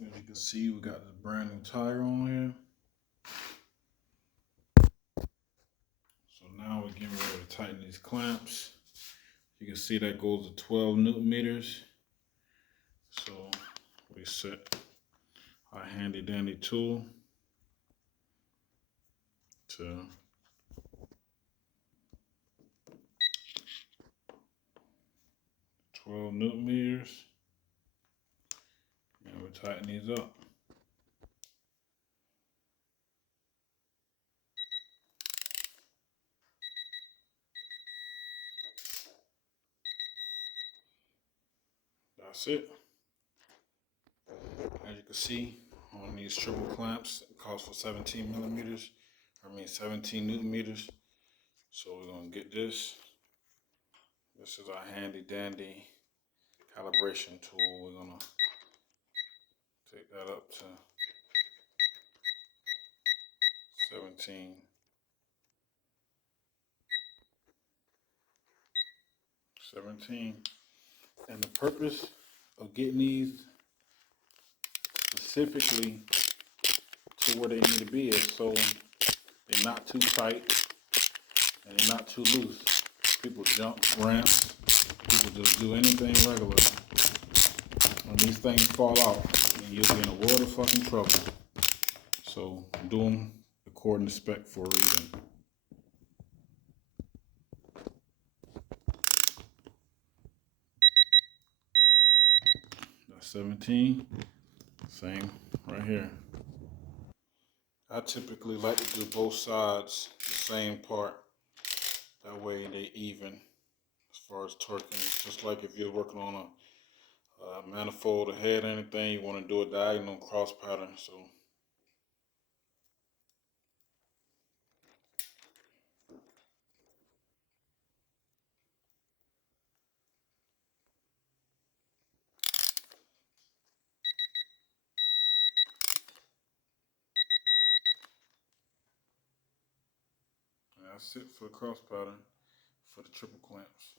As you can see, we got the brand new tire on here. So now we're getting ready to tighten these clamps. You can see that goes to 12 Newton meters. So we set our handy dandy tool to 12 Newton meters. And we'll tighten these up. That's it. As you can see on these triple clamps, it calls for 17 millimeters. 17 Newton meters. So we're gonna get this. This is our handy dandy calibration tool. We're gonna take that up to 17. And the purpose of getting these specifically to where they need to be is so they're not too tight and they're not too loose. People jump ramps, people just do anything regular. When these things fall out, then you'll be in a world of fucking trouble. So do them according to spec for a reason. That's 17. Same right here. I typically like to do both sides the same part. That way they even as far as torquing. It's just like if you're working on a manifold, a head, anything, you want to do a diagonal cross pattern. So that's it for the cross pattern for the triple clamps.